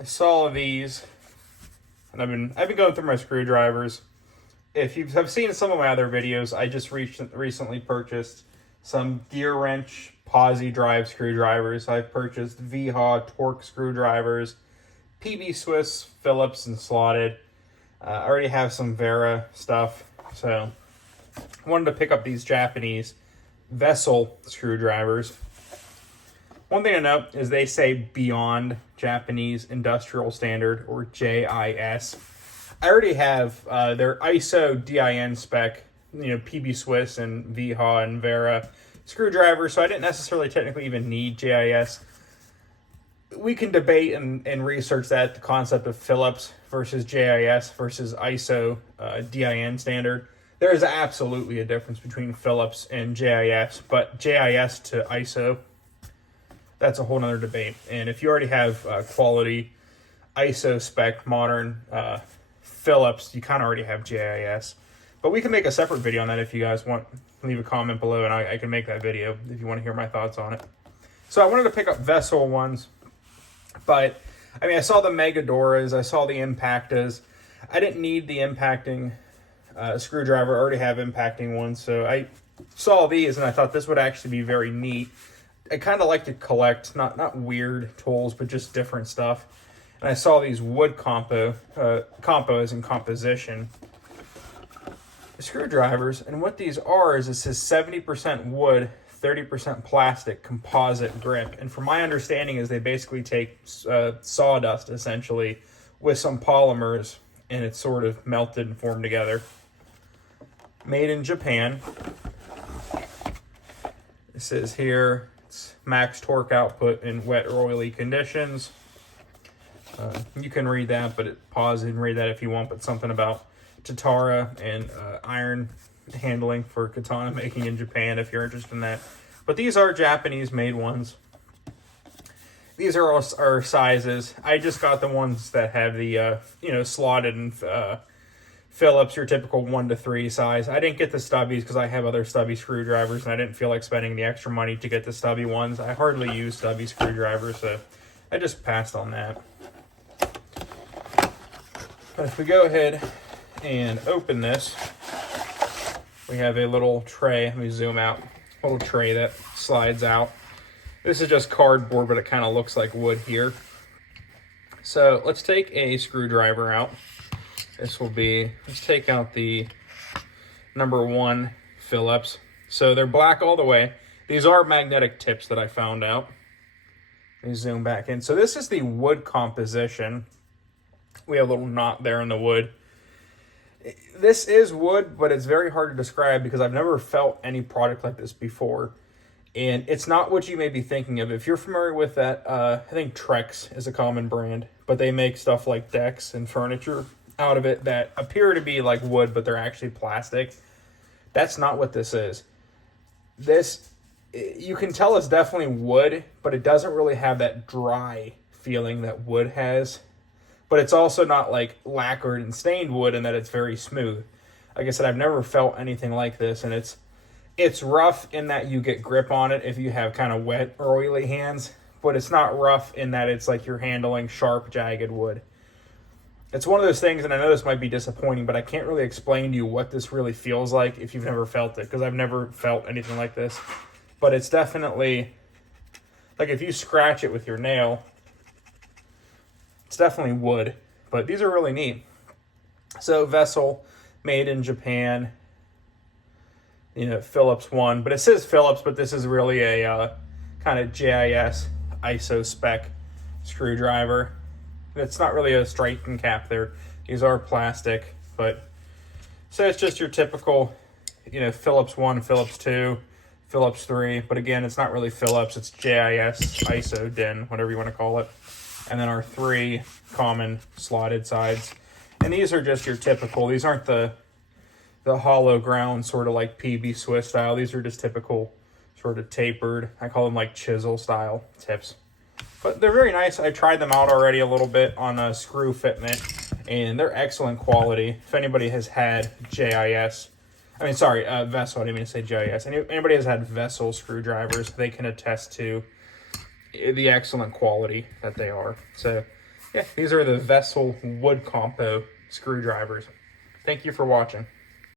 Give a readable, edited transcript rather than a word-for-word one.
I saw these, and I've been going through my screwdrivers. If you have seen some of my other videos, I just recently purchased some gear wrench posi drive screwdrivers. I've purchased VHA torque screwdrivers, PB Swiss, Phillips, and slotted. I already have some Vera stuff, so I wanted to pick up these Japanese vessel screwdrivers. One thing to note is they say beyond Japanese Industrial Standard, or JIS. I already have their ISO DIN spec, PB Swiss and VHA and Vera screwdrivers, so I didn't necessarily technically even need JIS. We can debate and research that, the concept of Phillips versus JIS versus ISO DIN standard. There is absolutely a difference between Phillips and JIS, but JIS to ISO, that's a whole nother debate. And if you already have quality ISO spec modern Phillips, you kind of already have JIS. But we can make a separate video on that if you guys want. Leave a comment below and I can make that video if you want to hear my thoughts on it. So I wanted to pick up vessel ones, but I mean, I saw the Megadoras, I saw the Impactas. I didn't need the impacting screwdriver. I already have impacting ones, so I saw these and I thought this would actually be very neat. I kind of like to collect not weird tools, but just different stuff. And I saw these wood compo as in composition screwdrivers, and what these are is it says 70% wood, 30% plastic composite grip. And from my understanding is they basically take sawdust essentially with some polymers, and it's sort of melted and formed together. Made in Japan. It says here it's max torque output in wet or oily conditions. You can read that, but pause and read that if you want. But something about Tatara and iron handling for katana making in Japan if you're interested in that. But these are Japanese made ones. These are our sizes. I just got the ones that have the slotted and Phillips, your typical 1 to 3 size. I didn't get the stubbies because I have other stubby screwdrivers and I didn't feel like spending the extra money to get the stubby ones. I hardly use stubby screwdrivers, so I just passed on that. But if we go ahead and open this, we have a little tray. Let me zoom out. A little tray that slides out. This is just cardboard, but it kind of looks like wood here. So let's take a screwdriver out. Let's take out the number 1 Phillips. So they're black all the way. These are magnetic tips that I found out. Let me zoom back in. So this is the wood composition. We have a little knot there in the wood. This is wood, but it's very hard to describe because I've never felt any product like this before. And it's not what you may be thinking of. If you're familiar with that, I think Trex is a common brand, but they make stuff like decks and furniture out of it that appear to be like wood, but they're actually plastic. That's not what this is. This, you can tell it's definitely wood, but it doesn't really have that dry feeling that wood has. But it's also not like lacquered and stained wood in that it's very smooth. Like I said, I've never felt anything like this, and it's rough in that you get grip on it if you have kind of wet or oily hands, but it's not rough in that it's like you're handling sharp, jagged wood. It's one of those things, and I know this might be disappointing, but I can't really explain to you what this really feels like if you've never felt it, because I've never felt anything like this. But it's definitely, like if you scratch it with your nail, it's definitely wood, but these are really neat. So vessel, made in Japan, Phillips one, but it says Phillips, but this is really a kind of JIS ISO spec screwdriver. It's not really a striking cap there. These are plastic, but so it's just your typical, Phillips 1, Phillips 2, Phillips 3, but again, it's not really Phillips, it's JIS, ISO, DIN, whatever you want to call it. And then our 3 common slotted sides. And these are just your typical, these aren't the hollow ground sort of like PB Swiss style. These are just typical sort of tapered, I call them like chisel style tips. But they're very nice. I tried them out already a little bit on a Screw Fitment, and they're excellent quality. If anybody has had Vessel, I didn't mean to say JIS. Anybody has had Vessel screwdrivers, they can attest to the excellent quality that they are. So yeah, these are the Vessel wood compo screwdrivers. Thank you for watching.